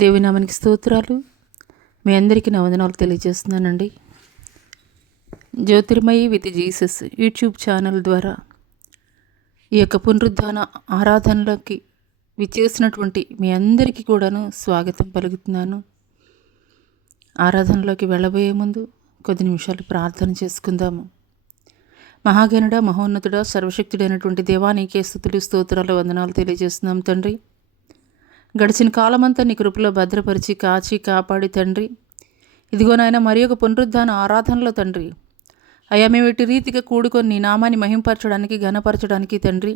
దేవుని నామానికి స్తోత్రాలు. మీ అందరికీ నా వందనాలు తెలియజేస్తున్నానండి. Jyothirmayi with Jesus YouTube channel ద్వారా ఈ యొక్క పునరుద్ధాన ఆరాధనలోకి విచ్చేసినటువంటి మీ అందరికీ కూడాను స్వాగతం పలుకుతున్నాను. ఆరాధనలోకి వెళ్ళబోయే ముందు కొద్ది నిమిషాలు ప్రార్థన చేసుకుందాము. మహాగణుడ, మహోన్నతుడ, సర్వశక్తుడైనటువంటి దేవా, నీకే స్తుతులు, స్తోత్రాలు, వందనాలు తెలియజేస్తున్నాం తండ్రి. గడిచిన కాలమంతా నీ కృపలో భద్రపరిచి కాచి కాపాడి తండ్రి, ఇదిగో నాయన మరి ఒక పునరుద్ధాన ఆరాధనలో తండ్రి అయ్యా, మేము ఇటు రీతిగా కూడుకొని నీ నామాన్ని మహింపరచడానికి, ఘనపరచడానికి తండ్రి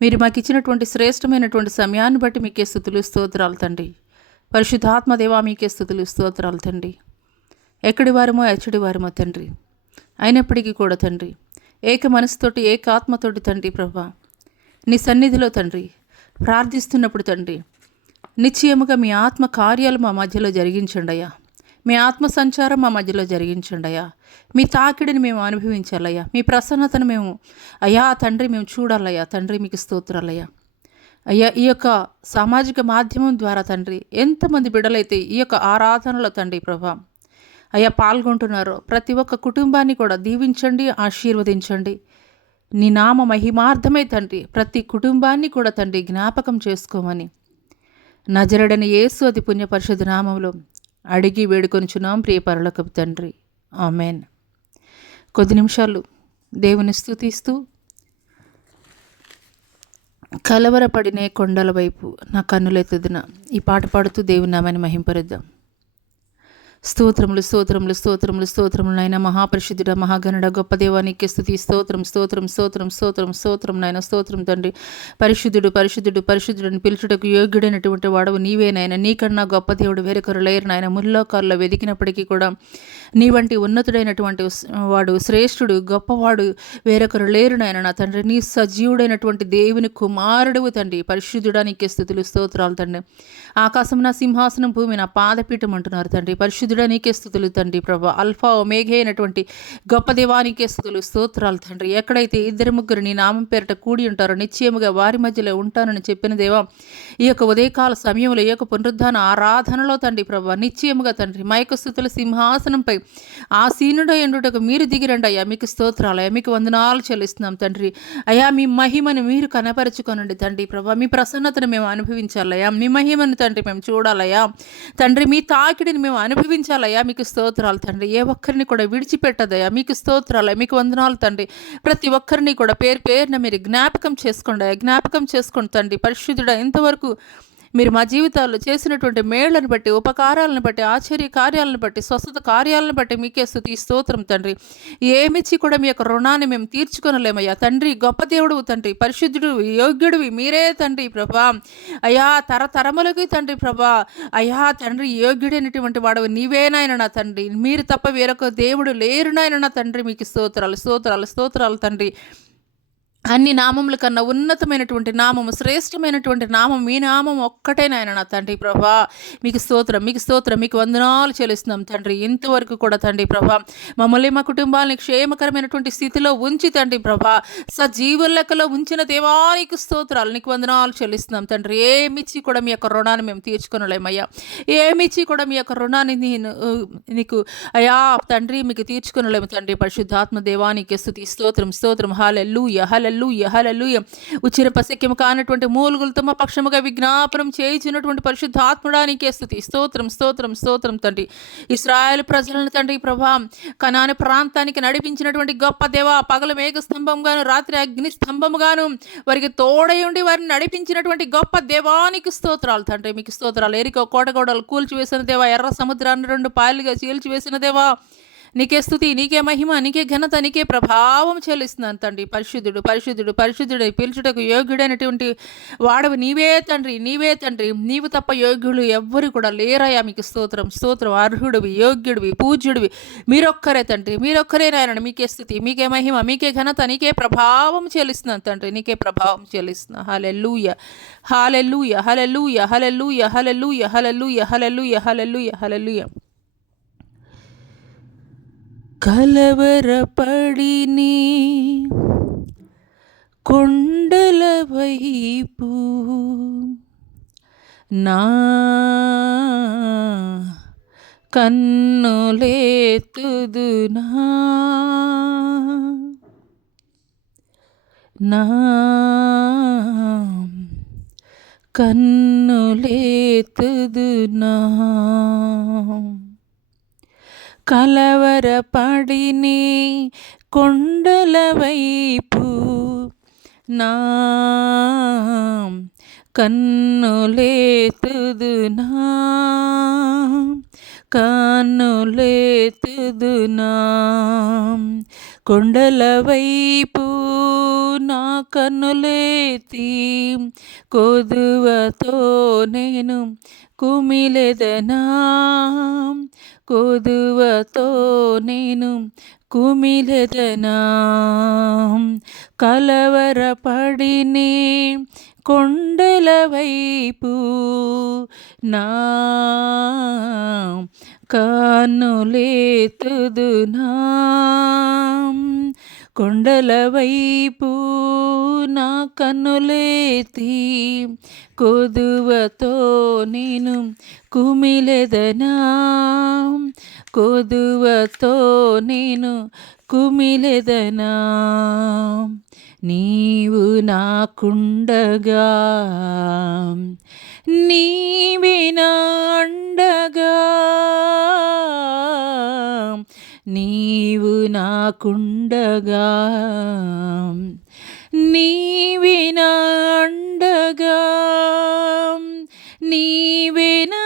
మీరు మాకు ఇచ్చినటువంటి శ్రేష్టమైనటువంటి సమయాన్ని బట్టి మీకే స్తుతులు, స్తోత్రాలు తండ్రి. పరిశుద్ధాత్మ దేవా, మీకే స్తుతులు, స్తోత్రాలు తండ్రి. ఎక్కడి వారమో ఎచ్చడి వారమో తండ్రి అయినప్పటికీ కూడా తండ్రి ఏక మనసుతోటి, ఏక ఆత్మతోటి తండ్రి ప్రభా నీ సన్నిధిలో తండ్రి ప్రార్థిస్తున్నప్పుడు తండ్రి నిశ్చయముగా మీ ఆత్మ కార్యాలు మా మధ్యలో జరిగించండి అయ్యా. మీ ఆత్మ సంచారం మా మధ్యలో జరిగించండి అయ్యా. మీ తాకిడిని మేము అనుభవించాలయ్యా. మీ ప్రసన్నతను మేము అయ్యా తండ్రి మేము చూడాలయ్యా. తండ్రి మీకు స్తోత్రాలయ్యా. అయ్యా, ఈ యొక్క సామాజిక మాధ్యమం ద్వారా తండ్రి ఎంతమంది బిడ్డలైతే ఈ యొక్క ఆరాధనలో తండ్రి ప్రభా అయ్యా పాల్గొంటున్నారో ప్రతి ఒక్క కుటుంబాన్ని కూడా దీవించండి, ఆశీర్వదించండి. నీ నామ మహిమార్థమై తండ్రి ప్రతి కుటుంబాన్ని కూడా తండ్రి జ్ఞాపకం చేసుకోమని నజరుడైన యేసు అతి పుణ్య పరిశుద్ధ నామంలో అడిగి వేడుకొనిచున్నాం ప్రియ పరలోకపు తండ్రి, ఆమెన్. కొద్ది నిమిషాలు దేవుని స్తుతిస్తూ కలవరపడినే కొండల వైపు నా కన్నులెత్తుదున ఈ పాట పాడుతూ దేవుని నామాన్ని మహింపరుద్దాం. స్తోత్రములు స్తోత్రములు స్తోత్రములు స్తోత్రములు నాయన, మహాపరిశుద్ధుడ, మహాగణుడ, గొప్ప దేవానికి స్తుతి, స్తోత్రం స్తోత్రం స్తోత్రం స్తోత్రం స్తోత్రం నాయన, స్తోత్రం తండ్రి. పరిశుద్ధుడు పరిశుద్ధుడు పరిశుద్ధుడని పిలుచుటకు యోగ్యుడైనటువంటి వాడవు నీవే నాయన. నీకన్నా గొప్ప దేవుడు వేరొకరు లేరు నాయన. ముల్లోకాల్లో వెతికినప్పటికీ కూడా నీ వంటి ఉన్నతుడైనటువంటి వాడు, శ్రేష్ఠుడు, గొప్పవాడు వేరొకరు లేరు నాయన. నా తండ్రి నీ సజీవుడైనటువంటి దేవుని కుమారుడువు తండ్రి. పరిశుద్ధుడానికి స్తుతులు, స్తోత్రాలు తండ్రి. ఆకాశం నా సింహాసనం, భూమి నా పాదపీఠం అంటున్నారు తండ్రి. పరిశుద్ధుడా నీకే స్తుతులు తండ్రి ప్రభా. అల్ఫా ఒమేగా అయినటువంటి గొప్ప దేవానికే స్తుతులు, స్తోత్రాలు తండ్రి. ఎక్కడైతే ఇద్దరు ముగ్గురు నీ నామం పేరిట కూడి ఉంటారో నిశ్చయముగా వారి మధ్యలో ఉంటానని చెప్పిన దేవా, ఈ యొక్క ఉదయకాల సమయంలో ఈ యొక్క పునరుద్ధాన ఆరాధనలో తండ్రి ప్రభా నిశ్చయముగా తండ్రి మా యొక్క స్తుతుల సింహాసనంపై ఆసీనుడై ఉండుటకు మీరు దిగిరండి అయ్యా. మీకు స్తోత్రాలు అయ్యా, మీకు వందనాలు చెల్లిస్తున్నాం తండ్రి. అయ్యా, మీ మహిమను మీరు కనపరుచుకోనండి తండ్రి ప్రభా. మీ ప్రసన్నతను మేము అనుభవించాలయ్యా. మీ మహిమను తండ్రి మేము చూడాలయ్యా. తండ్రి మీ తాకిడిని మేము అనుభవించాలయ్యా. మీకు స్తోత్రాలు తండ్రి. ఏ ఒక్కరిని కూడా విడిచిపెట్టదయ్యా. మీకు స్తోత్రాలు, మీకు వందనాలు తండ్రి. ప్రతి ఒక్కరిని కూడా పేరు పేరున మీరు జ్ఞాపకం చేసుకోండి అయ్యా. జ్ఞాపకం చేసుకోండి తండ్రి. పరిశుద్ధుడా, ఇంతవరకు మీరు మా జీవితాల్లో చేసినటువంటి మేళ్లను బట్టి, ఉపకారాలను బట్టి, ఆశ్చర్య కార్యాలను బట్టి, స్వస్థత కార్యాలను బట్టి మీకే స్తుతి, స్తోత్రం తండ్రి. ఏమిచ్చి కూడా మీ యొక్క రుణాన్ని మేము తీర్చుకొనలేమయ్యా తండ్రి. గొప్ప దేవుడు తండ్రి, పరిశుద్ధుడు, యోగ్యుడివి మీరే తండ్రి ప్రభా. అయ్యా, తరతరములకి తండ్రి ప్రభా. అయ్యా తండ్రి, యోగ్యుడైనటువంటి వాడు నీవేనాయన నా తండ్రి. మీరు తప్ప వేరొక దేవుడు లేరు నాయన నా తండ్రి. మీకు స్తోత్రాలు స్తోత్రాలు స్తోత్రాలు తండ్రి. అన్ని నామముల కన్నా ఉన్నతమైనటువంటి నామము, శ్రేష్టమైనటువంటి నామం మీ నామం ఒక్కటే నాయన నా తండ్రి ప్రభా. మీకు స్తోత్రం, మీకు స్తోత్రం, మీకు వందనాలు చెల్లిస్తున్నాం తండ్రి. ఇంతవరకు కూడా తండ్రి ప్రభా మమ్మల్ని, మా కుటుంబాలని క్షేమకరమైనటువంటి స్థితిలో ఉంచి తండ్రి ప్రభా సజీవులకలో ఉంచిన దేవానికి స్తోత్రాలు, నీకు వందనాలు చెల్లిస్తున్నాం తండ్రి. ఏమిచ్చి కూడా మీ యొక్క రుణాన్ని మేము తీర్చుకొనలేమయ్యా. ఏమిచ్చి కూడా మీ యొక్క రుణాన్ని నీకు అయ్యా తండ్రి మీకు తీర్చుకొనలేము తండ్రి. పరిశుద్ధాత్మ దేవానికి స్తుతి, స్తోత్రం స్తోత్రం. హల్లెలూయా హల్లెలూయా హల్లెలూయా. ఉచిర పశక్యము కానటువంటి మూలుగులతో మా పక్షముగా విజ్ఞాపనం చేయించినటువంటి పరిశుద్ధాత్ముడానికి స్తుతి, స్తోత్రం స్తోత్రం స్తోత్రం తండ్రి. ఇశ్రాయేలు ప్రజలను తండ్రి ప్రభా కనాను ప్రాంతానికి నడిపించినటువంటి గొప్ప దేవ, పగలు మేఘ స్తంభంగాను రాత్రి అగ్ని స్తంభముగాను వారికి తోడై ఉండి వారిని నడిపించినటువంటి గొప్ప దేవానికి స్తోత్రాలు తండ్రి. మీకు స్తోత్రాలు. ఎరికో కోటగోడలు కూల్చివేసిన దేవా, ఎర్ర సముద్రాన్ని 2 పాయలుగా చీల్చివేసిన దేవా, నీకే స్తుతి, నీకే మహిమ, నీకే ఘనత, నీకే ప్రభావం చెల్లిస్తున్నాను తండ్రి. పరిశుద్ధుడు పరిశుద్ధుడు పరిశుద్ధుడై పిలుచుటకు యోగ్యుడైనటువంటి వాడవు నీవే తండ్రి, నీవే తండ్రి. నీవు తప్ప యోగ్యులు ఎవ్వరు కూడా లేరయ్యా. మీకు స్తోత్రం స్తోత్రం. అర్హుడివి, యోగ్యుడివి, పూజ్యుడివి మీరొక్కరే తండ్రి. మీరొక్కరే నాయన. మీకే స్తుతి, మీకే మహిమ, మీకే ఘనత, నీకే ప్రభావం చెల్లిస్తున్నాను తండ్రి. నీకే ప్రభావం చెల్లిస్తున్నా. హల్లెలూయా హల్లెలూయా హల్లెలూయా హల్లెలూయా హల్లెలూయా హల్లెలూయా హల్లెలూయా హల్లెలూయా హల్లెలూయా. కలవరపడిని కొండల వైపు నా కన్నులేతుదునా నా కన్నులేతుదునా కలవరపడినే కొండల వైపు నా కన్నులేతుదునా కన్నులేతుదునా కొండల వైపు నా కన్నులేతి కొదువతో నేను కుమిలెదనా కొదువతో నేను కుమిలెదనా కలవరపడినే కొండల వైపు నా కన్నులేతుదునా కొండల వైపు నా కన్నులేతి కొదువతో నేను కుమిలెదనా కొదువతో నేను కుమిలెదనా నీవు నాకుండగా నీవే నా అండగా నీవు నాకుండగా నీవే నా అండగా నీవే నా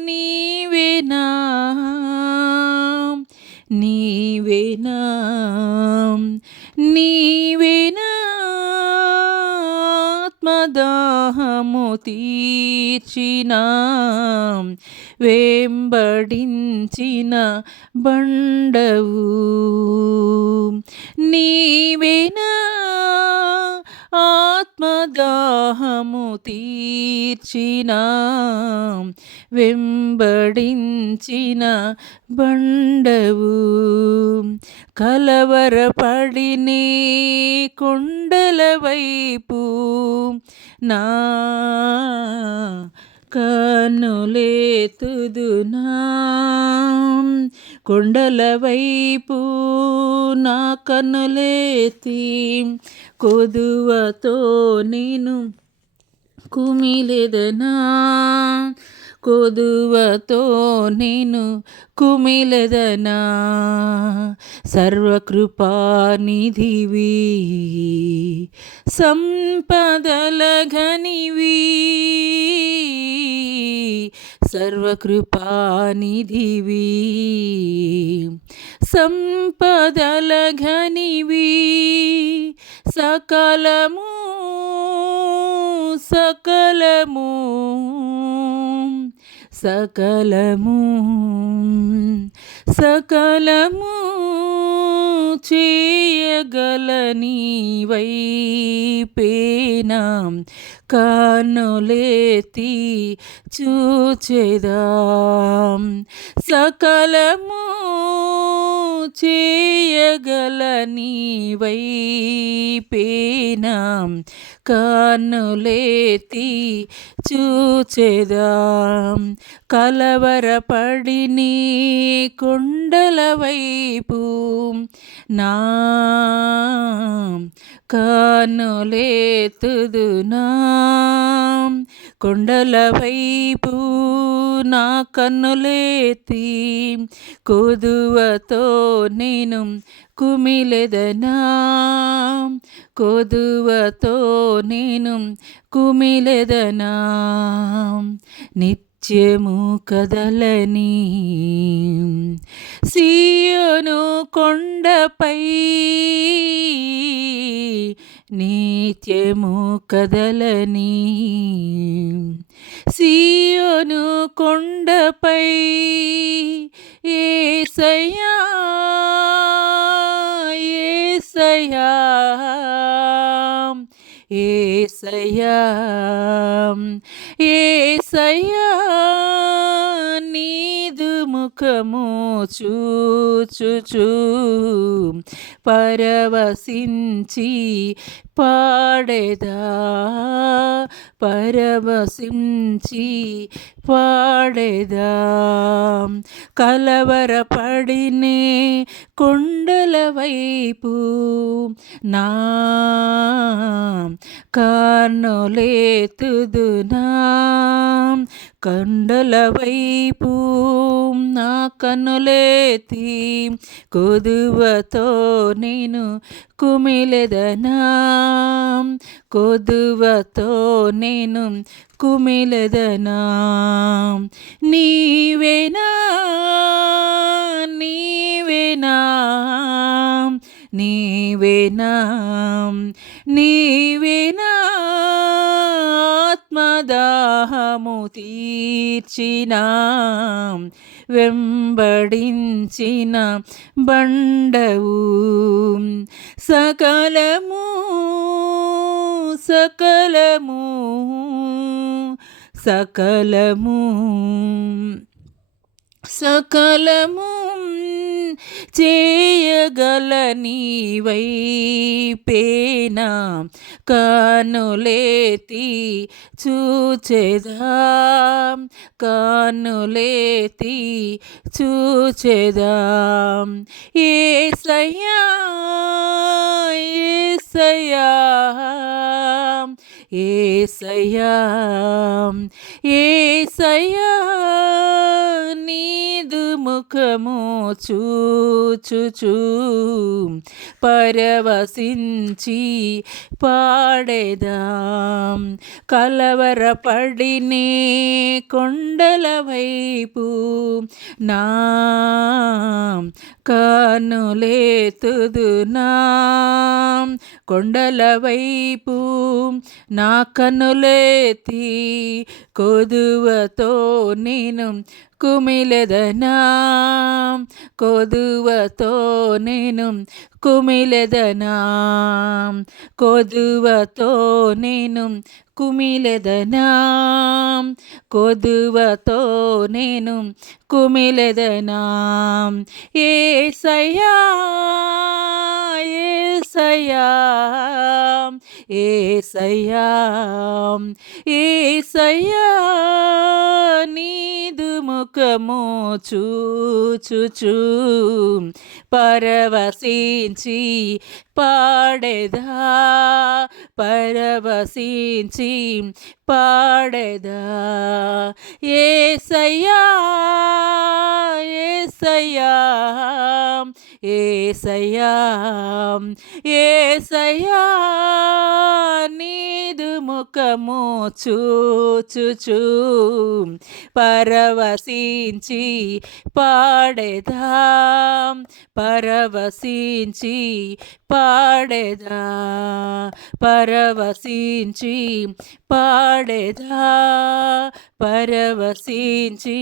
నీవే నా నీవే నా నీవే నా ఆత్మదాహము తీర్చిన వెంబడించిన బండవు నీవే నా ఆత్మదాహము తీర్చిన వెంబడించిన బండవు కలవరపడినే కొండల వైపు నా కన్నులేతుదునా కొండల వైపు నా కన్నులేతి కొదువతో నేను కుమిలెదనా కొదువతో నేను కుమిలెదనా సర్వకృపానిధివి సంపదల ఘనివి సర్వకృపానిధివి సంపదల ఘనివి సకలము సకలము సకలము సకలము చేయగలని వైపేనా కన్నులేతి చూచెదాం సకలము చేయగలని వైపేనా కన్నులేతి చూచెదాం కలవరపడిని కొండల వైపు నా కన్నులేతుదునా కొండల వైపు నా కన్నులేతి కొదువతో నేను కుమిలెదనా కొదువతో నేను కుమిలెదనా నిత్యము కదలని సీయోను కొండపై నిత్యము కదలని సీయోను కొండపై యేసయ్యా యేసయ్యా యేసయ్యా యేసయ్యా నీదు ముఖము చూచుచూ పరవశించి పాడేదా, పరవశించి పాడేదా. కలవరపడినే కొండల వైపు నా కన్నులెత్తుదునా, కొండల వైపు నా కన్నులెత్తి కొదువతో నేను కుమిలెదనా, కొదువతో నేను కుమిలెదనా. నీవేనా నీవేనా నీవేనా నీవేనా ఆత్మదాహము తీర్చిన వెంబడించిన బండవు. సకలము సకలము సకలము సకలము చేయగల నీవైపేనా కన్నులెత్తి చూచెదా, కన్నులెత్తి చూచెదా. యేసయ్యా యేసయ్యా యేసయ్యా యేసయ్యా నీదు ముఖము చూచుచూ పరవశించి పాడేదా. కలవరపడినే కొండల వైపు నా కన్నులెత్తుదునా, కొండల వైపు నా కన్నులెత్తి కొదువతో నేను కుమిలెదనా, కొదువతో నేను కుమిలెదనా, కొదువతో నేను కుమిలెదనా, కొదువతో నేను కుమిలెదనా. యేసయ్యా యేసయ్యా యేసయ్యా యేసయ్యా నీదు ముఖము చూచుచూ పరవశించి పాడేదా, పరవశించి పాడేదా. యేసయ్యా యేసయ్యా యేసయ్యా యేసయ్యా నీదు ముఖము చూచుచూ పరవశించి పాడేదా, పరవశించి పాడేదా, పరవశించి పాడేదా, పరవశించి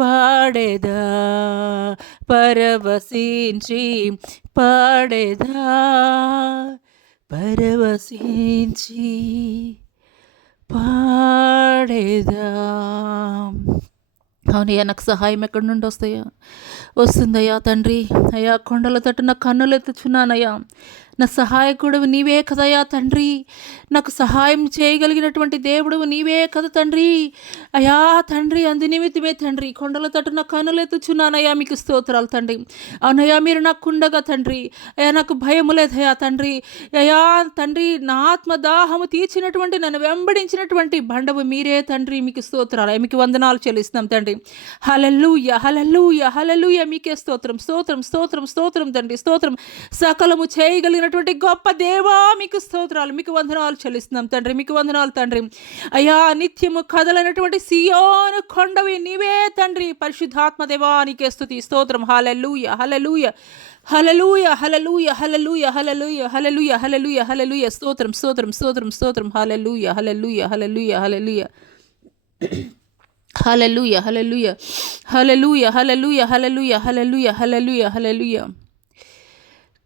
పాడేదా, పరవశించి పాడేదా, పరవశించి పాడేదా. అవునయ్యా, నాకు సహాయం ఎక్కడి నుండి వస్తుందయ్యా తండ్రి. అయ్యా, కొండల తట్టు నా కన్నులు ఎత్తుచున్నానయ్యా. నా సహాయకుడు నీవే కదయ్యా తండ్రి. నాకు సహాయం చేయగలిగినటువంటి దేవుడు నీవే కదా తండ్రి. అయ్యా తండ్రి, అందు నిమిత్తమే తండ్రి కొండల తట్టు నా కన్నులు ఎత్తుచున్నానయ్యా. మీకు స్తోత్రాలు తండ్రి. అవునయ్యా, మీరు నాకు ఉండగా తండ్రి. అయ్యా, నాకు భయము లేదయ్యా తండ్రి. అయ్యా తండ్రి, నా ఆత్మదాహము తీర్చినటువంటి నన్ను వెంబడించినటువంటి బండవు మీరే తండ్రి. మీకు స్తోత్రాలు, మీకు వందనాలు చెల్లిస్తున్నాం తండ్రి. హల్లెలూయా హల్లెలూయా హల్లెలూయా. మీకే స్తోత్రం స్తోత్రం స్తోత్రం స్తోత్రం తండ్రి. స్తోత్రం. సకలము చేయగలిగినటువంటి గొప్ప దేవా, మీకు స్తోత్రాలు, మీకు వందనాలు చెల్లిస్తున్నాం తండ్రి. మీకు వందనాలు తండ్రి. అయ్యా, నిత్యము కదలనటువంటి సియోను కొండవి నీవే తండ్రి. పరిశుద్ధాత్మ దేవా, నీకే స్తుతి స్తోత్రం. హల్లెలూయా హల్లెలూయా హల్లెలూయా హల్లెలూయా హల్లెలూయా హల్లెలూయా హల్లెలూయా హల్లెలూయా హల్లెలూయా. స్తోత్రం స్తోత్రం స్తోత్రం స్తోత్రం. హల్లెలూయా హల్లెలూయా హల్లెలూయా హల్లెలూయా హల్లెలూయా హల్లెలూయా హల్లెలూయా హల్లెలూయా హల్లెలూయా హల్లెలూయా హల్లెలూయా హల్లెలూయా.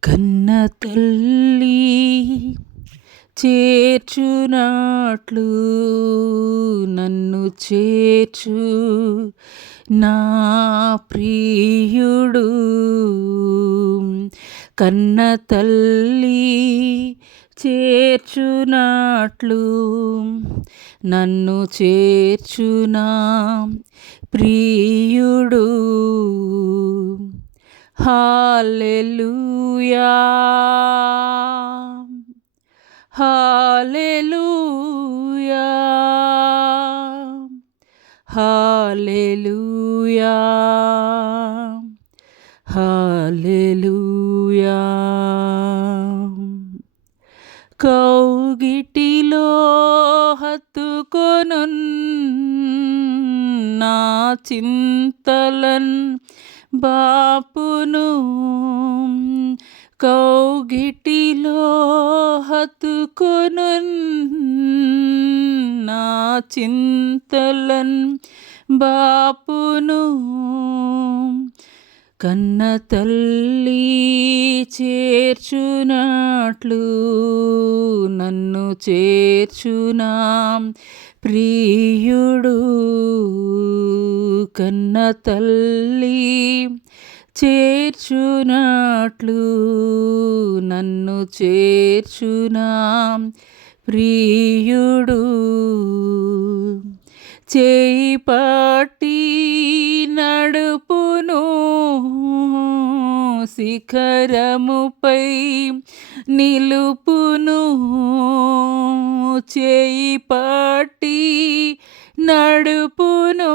కన్న తల్లి చేర్చునట్లు నన్ను చేర్చు నా ప్రియుడు కన్న తల్లి చేర్చునట్లు నన్ను చేర్చునా ప్రియుడు. హల్లెలూయా హల్లెలూయా హల్లెలూయా హల్లెలూయా. కౌగిటిలో హత్తుకొను నా చింతలన్ బాపును, కౌగిటిలో హత్తుకొను నా చింతలన్ బాపును. కన్న తల్లి చేర్చునట్లు నన్ను చేర్చునా ప్రియుడు. కన్న తల్లి చేర్చునట్లు నన్ను చేర్చునా ప్రియుడు. చేయి పట్టి నడుపును శిఖరముపై నిలుపును, చేయి పట్టి నడుపును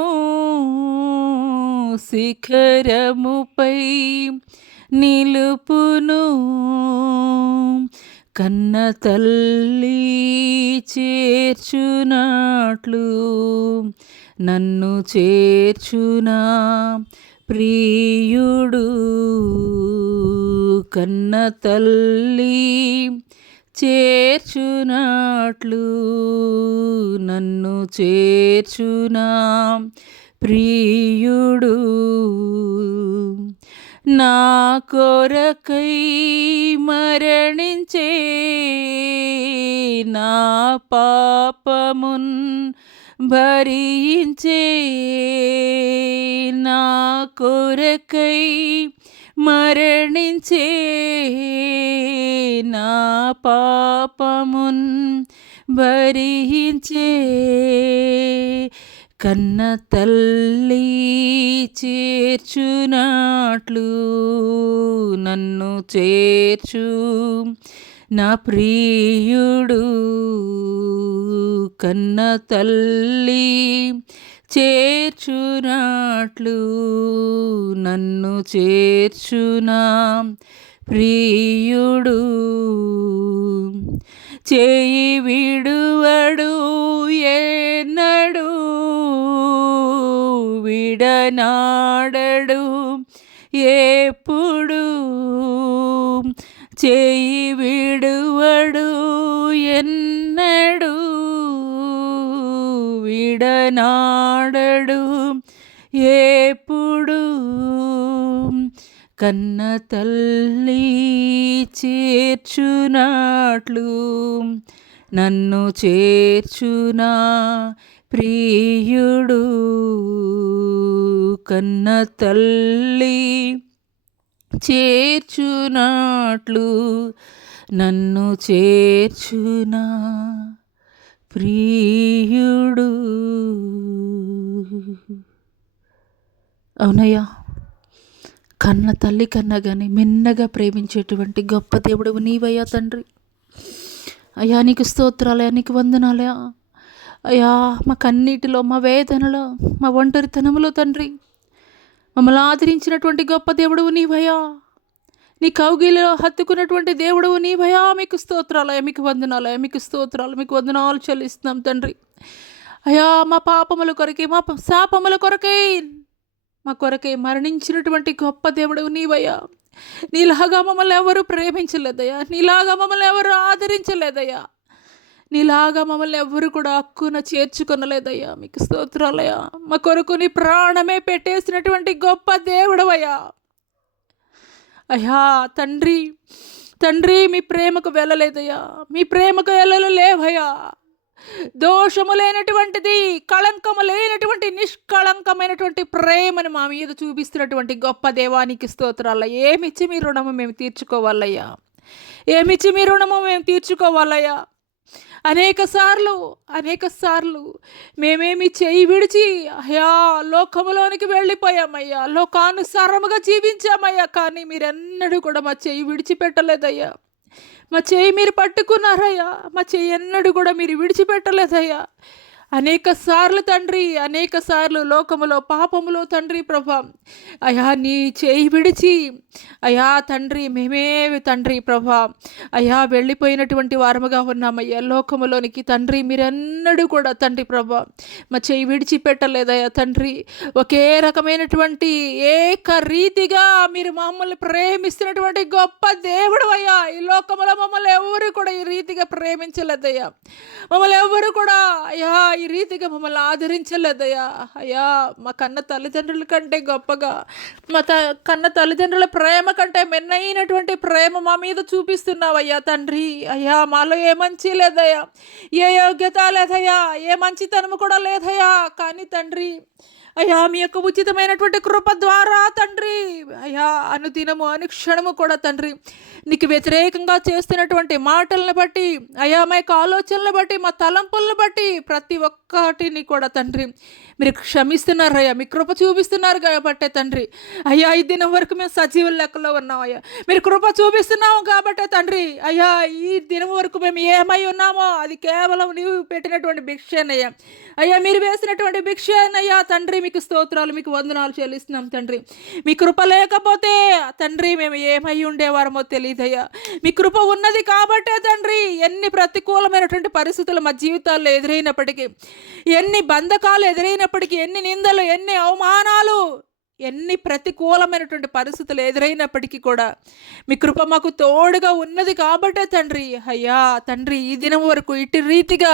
శిఖరముపై నిలుపును. కన్న తల్లి చేర్చునట్లు నన్ను చేర్చునా ప్రియుడు. కన్న తల్లి చేర్చునట్లు నన్ను చేర్చునా ప్రియుడు. నా కొరకై మరణించే నా పాపమున్ భరించే, నా కొరకై మరణించే నా పాపమున్ భరించే. కన్న తల్లి చేర్చునట్లు నన్ను చేర్చు నా ప్రియుడు. కన్న తల్లి చేర్చునట్లు నన్ను చేర్చునా ప్రియుడు. చేయి విడువడు ఎన్నడు విడనాడడు ఎప్పుడు, చేయి విడువడు ఎన్నడు విడనాడడు ఎప్పుడు. కన్న తల్లి చేర్చునట్లు నన్ను చేర్చునా ప్రియుడు. కన్న తల్లి చేర్చునట్లు నన్ను చేర్చునా ప్రియుడు. అవునయ్యా, కన్న తల్లి కన్నా కానీ మిన్నగా ప్రేమించేటువంటి గొప్ప దేవుడు నీవయ్యా తండ్రి. అయ్యా నీకు స్తోత్రాలయ్యా, నీకు వందనాలయా. అయ్యా మా కన్నీటిలో, మా వేదనలో, మా ఒంటరితనంలో తండ్రి మమ్మల్ని ఆదరించినటువంటి గొప్ప దేవుడు నీవయ్యా. నీ కౌగిలిలో హత్తుకున్నటువంటి దేవుడు నీవయ్యా. మీకు స్తోత్రాలయ్యా, మీకు వందనాలయ్యా, మీకు స్తోత్రాలు, మీకు వందనాలు చెల్లిస్తున్నాం తండ్రి. అయ్యా మా పాపముల కొరకే, మా శాపముల కొరకే, మా కొరకే మరణించినటువంటి గొప్ప దేవుడు నీవయ్యా. నీలాగా మమ్మల్ని ఎవరు ప్రేమించలేదయ్యా, నీలాగా మమ్మల్ని ఎవరు ఆదరించలేదయ్యా, నీలాగా మమ్మల్ని ఎవరు కూడా హక్కున చేర్చుకొనలేదయ్యా. మీకు స్తోత్రాలయ్యా. మా కొరకు నీ ప్రాణమే పెట్టేసినటువంటి గొప్ప దేవుడవయ్యా. అయ్యా తండ్రి, మీ ప్రేమకు వెళ్ళలేదయ్యా, మీ ప్రేమకు వెళ్ళలేవయ్యా. దోషము లేనటువంటిది, కళంకము లేనటువంటి నిష్కళంకమైనటువంటి ప్రేమను మా మీద చూపిస్తున్నటువంటి గొప్ప దేవానికి స్తోత్రాలయ్యా. ఏమిచ్చి మీ రుణము మేము తీర్చుకోవాలయ్యా? ఏమిచ్చి మీ రుణము మేము తీర్చుకోవాలయ్యా? అనేక సార్లు మేమేమి చేయి విడిచి అయ్యా లోకములోనికి వెళ్ళిపోయామయ్యా, లోకానుసారముగా జీవించామయ్యా. కానీ మీరెన్నడూ కూడా మా చేయి విడిచిపెట్టలేదయ్యా. మా చేయి మీరు పట్టుకున్నారయ్యా. మా చేయి ఎన్నడూ కూడా మీరు విడిచిపెట్టలేదయ్యా. అనేక సార్లు తండ్రి, అనేక సార్లు లోకములో పాపములో తండ్రి ప్రభా అయ్యా నీ చేయి విడిచి అయ్యా తండ్రి మేమే తండ్రి ప్రభా అయ్యా వెళ్ళిపోయినటువంటి వారముగా ఉన్నామయ్యా లోకములోనికి. తండ్రి మీరెన్నడూ కూడా తండ్రి ప్రభా మా చేయి విడిచిపెట్టలేదయ్యా తండ్రి. ఒకే రకమైనటువంటి ఏకరీతిగా మీరు మమ్మల్ని ప్రేమిస్తున్నటువంటి గొప్ప దేవుడు అయ్యా. ఈ లోకములో మమ్మల్ని ఎవరు కూడా ఈ రీతిగా ప్రేమించలేదయ్యా. మమ్మల్ని ఎవరు కూడా అయ్యా ఈ రీతిగా మమ్మల్ని ఆదరించలేదయ్యా. అయ్యా మా కన్న తల్లిదండ్రుల కంటే గొప్పగా, మా కన్న తల్లిదండ్రుల ప్రేమ కంటే మెన్నైనటువంటి ప్రేమ మా మీద చూపిస్తున్నావయ్యా తండ్రి. అయ్యా మాలో ఏ మంచి లేదయ్యా, ఏ యోగ్యత లేదయ్యా, ఏ మంచితనము కూడా లేదయ్యా. కానీ తండ్రి అయ్యా మీ యొక్క ఉచితమైనటువంటి కృప ద్వారా తండ్రి అయ్యా అనుదినము అనుక్షణము కూడా తండ్రి నీకు వ్యతిరేకంగా చేస్తున్నటువంటి మాటలను బట్టి అయ్యా మా యొక్క ఆలోచనలను బట్టి మా తలంపులను బట్టి ప్రతి ఒక్కటిని కూడా తండ్రి మీరు క్షమిస్తున్నారయ్యా. మీ కృప చూపిస్తున్నారు కాబట్టే తండ్రి అయ్యా ఈ దినం వరకు మేము సజీవుల లెక్కలో ఉన్నాం అయ్యా. మీరు కృప చూపిస్తున్నాము కాబట్టే తండ్రి అయ్యా ఈ దినం వరకు మేము ఏమై ఉన్నామో అది కేవలం నీవు పెట్టినటువంటి భిక్షనయ్యా. అయ్యా మీరు వేసినటువంటి భిక్షనయ్యా తండ్రి. మీకు స్తోత్రాలు, మీకు వందనాలు చెల్లిస్తున్నాం తండ్రి. మీ కృప లేకపోతే తండ్రి మేము ఏమై ఉండేవారమో తెలియదయ్యా. మీ కృప ఉన్నది కాబట్టే తండ్రి ఎన్ని ప్రతికూలమైనటువంటి పరిస్థితులు మా జీవితాల్లో ఎదురైనప్పటికీ, ఎన్ని బంధకాలు ఎదురైనప్పటికీ, ఎన్ని నిందలు, ఎన్ని అవమానాలు, ఎన్ని ప్రతికూలమైనటువంటి పరిస్థితులు ఎదురైనప్పటికీ కూడా మీ కృప మాకు తోడుగా ఉన్నది కాబట్టే తండ్రి అయ్యా తండ్రి ఈ దినం వరకు ఇటు రీతిగా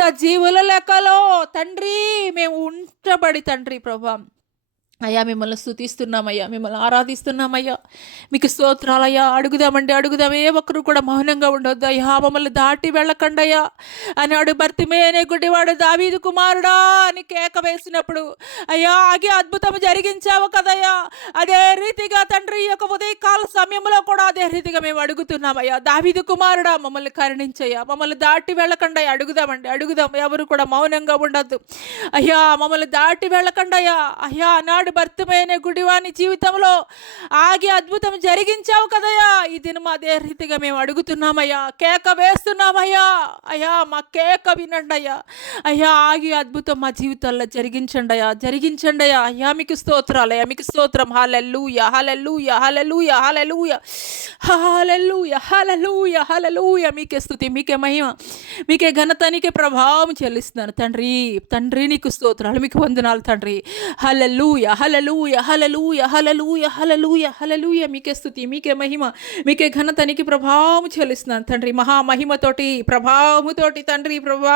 సజీవుల లెక్కలో తండ్రి మేము ఉంచబడి తండ్రి ప్రభా అయ్యా మిమ్మల్ని స్తుతిస్తున్నామయ్యా, మిమ్మల్ని ఆరాధిస్తున్నామయ్యా. మీకు స్తోత్రాలయ్యా. అడుగుదాం. ఏ ఒక్కరు కూడా మౌనంగా ఉండొద్దు అయ్యా. మమ్మల్ని దాటి వెళ్ళకండి అయ్యా అన్నాడు బర్తిమేయనే గుడ్డివాడు. దావీదు కుమారుడా అని కేక వేసినప్పుడు అయ్యా ఆగి అద్భుతం జరిగించావు కదయ్యా. అదే రీతిగా తండ్రి యొక్క ఉదయకాల సమయంలో కూడా అదే రీతిగా మేము అడుగుతున్నామయ్యా. దావీదు కుమారుడా మమ్మల్ని కరుణించయ్యా, మమ్మల్ని దాటి వెళ్ళకండి అయ్యా. అడుగుదాం. ఎవరు కూడా మౌనంగా ఉండద్దు అయ్యా. మమ్మల్ని దాటి వెళ్ళకండి అయ్యా. అయ్యా అన్నాడు భర్తమైన గుడివాని జీవితంలో ఆగి అద్భుతం జరిగించావు కదయ్యా. ఈ దినం అదే రీతిగా మేము అడుగుతున్నామయ్యా, కేక వేస్తున్నామయ్యా. అయ్యా మా కేక వినండి అయ్యా. అయ్యా ఆగి అద్భుతం మా జీవితాల్లో జరిగించండి అయ్యా. అయ్యా మీకు స్తోత్రాలయ్యా, మీకు స్తోత్రం. హల్లెలూయా, హల్లెలూయా, హల్లెలూయా, హల్లెలూయా, హల్లెలూయా, హల్లెలూయా, హల్లెలూయా. మీకే స్తుతి, మీకే మహిమ, మీకే ఘనత, నీకే ప్రభావం చెల్లిస్తున్నాను తండ్రి నీకు స్తోత్రాలు, మీకు వందనాలు తండ్రి. హల్లెలూయా, హల్లెలూయా, హల్లెలూయా, హల్లెలూయా, హల్లెలూయా, హల్లెలూయా. మీకే స్తుతి, మీకే మహిమ, మీకే ఘనత, నీకు ప్రభావం చెల్లిస్తున్నాను తండ్రి. మహామహిమతోటి ప్రభావముతోటి తండ్రి ప్రభా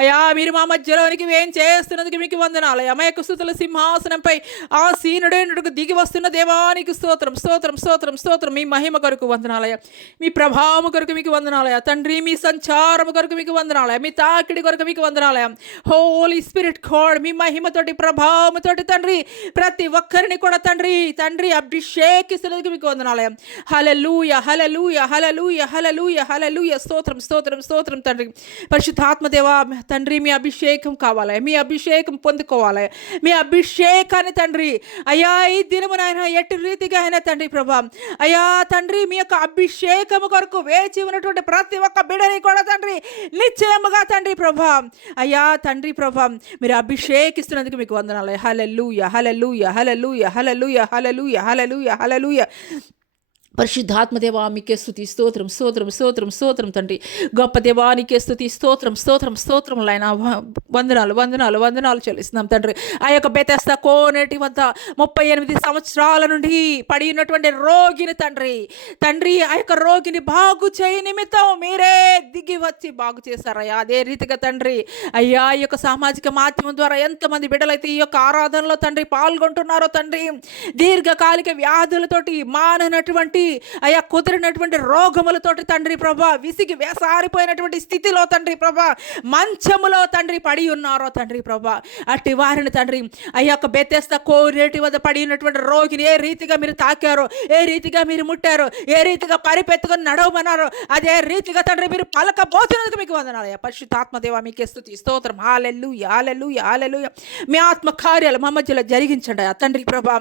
అయ్యా మీరు మా మధ్యలోనికి ఏం చేస్తున్నందుకు మీకు వందనాలు. అమయక స్తుతుల సింహాసనంపై ఆ సీనుడైనట్టుకు దిగి వస్తున్న దేవానికి స్తోత్రం, స్తోత్రం, స్తోత్రం, స్తోత్రం. మీ మహిమ కొరకు వందనాలయ, మీ ప్రభావము కొరకు మీకు వందనాలయ తండ్రి. మీ సంచారము కొరకు మీకు వందనాలయ, మీ తాకిడి కొరకు మీకు వందనాలయ. హోలీ స్పిరిట్ గాడ్ మీ మహిమతోటి ప్రభావముతోటి తండ్రి ప్రతి ఒక్కరిని కూడా తండ్రి అభిషేకిస్తున్నందుకు మీకు వందనాలయం. హల్లెలూయా, హల్లెలూయా, హల్లెలూయా, హల్లెలూయా, హల్లెలూయా. స్తోత్రం, స్తోత్రం, స్తోత్రం తండ్రి. పరిశుద్ధాత్మదేవా తండ్రి మీ అభిషేకం కావాలి, మీ అభిషేకం పొందుకోవాలి. మీ అభిషేకాన్ని తండ్రి అయ్యా ఈ దినమున ఆయన ఎట్టి రీతిగా అయినా తండ్రి ప్రభా అయ్యా తండ్రి మీ యొక్క అభిషేకము కొరకు వేచి ఉన్నటువంటి ప్రతి ఒక్క బిడ్డని కూడా తండ్రి నిశ్చయముగా తండ్రి ప్రభా అయ్యా తండ్రి ప్రభా మీరు అభిషేకిస్తున్నందుకు మీకు వందనాలు. హల్లెలూయా, హల్లెలూయా, హల్లెలూయా, హల్లెలూయా, హల్లెలూయా, హల్లెలూయా, హల్లెలూయా. పరిశుద్ధాత్మదేవా మీకే స్తుతి, స్తోత్రం, స్తోత్రం, స్తోత్రం, స్తోత్రం తండ్రి. గొప్ప దేవానికే స్తుతి, స్తోత్రం, స్తోత్రం, స్తోత్రం. ఆయన వందనాలు చెల్లిస్తున్నాం తండ్రి. ఆ యొక్క బెతెస్దా కోనేటి వద్ద 38 సంవత్సరాల నుండి పడి ఉన్నటువంటి రోగిని తండ్రి ఆ యొక్క రోగిని బాగు చేయ నిమిత్తం మీరే దిగి వచ్చి బాగు చేశారయ్యా. అదే రీతిగా తండ్రి అయ్యా ఈ యొక్క సామాజిక మాధ్యమం ద్వారా ఎంతమంది బిడ్డలైతే ఈ యొక్క ఆరాధనలో తండ్రి పాల్గొంటున్నారో తండ్రి దీర్ఘకాలిక వ్యాధులతోటి మాననటువంటి అయ్యా కుదిరినటువంటి రోగములతోటి తండ్రి ప్రభా విసిగి వేసారిపోయినటువంటి స్థితిలో తండ్రి ప్రభా మంచములో తండ్రి పడి ఉన్నారో తండ్రి ప్రభా అట్టి వారిని తండ్రి అయ్యా ఒక బెతెస్దా కోనేటి వద్ద పడి ఉన్నటువంటి రోగిని ఏ రీతిగా మీరు తాకారో, ఏ రీతిగా మీరు ముట్టారో, ఏ రీతిగా పరిపెత్తుకొని నడవమన్నారో అదే రీతిగా తండ్రి మీరు పలకబోతున్నందుకు మీకు వందనాలయ్యా. పరిశుద్ధాత్మదేవ మీకే స్తుతి స్తోత్రం. హల్లెలూయా హల్లెలూయా హల్లెలూయా. మీ ఆత్మ కార్యాలు మా మధ్యలో జరిగించండి తండ్రి ప్రభా.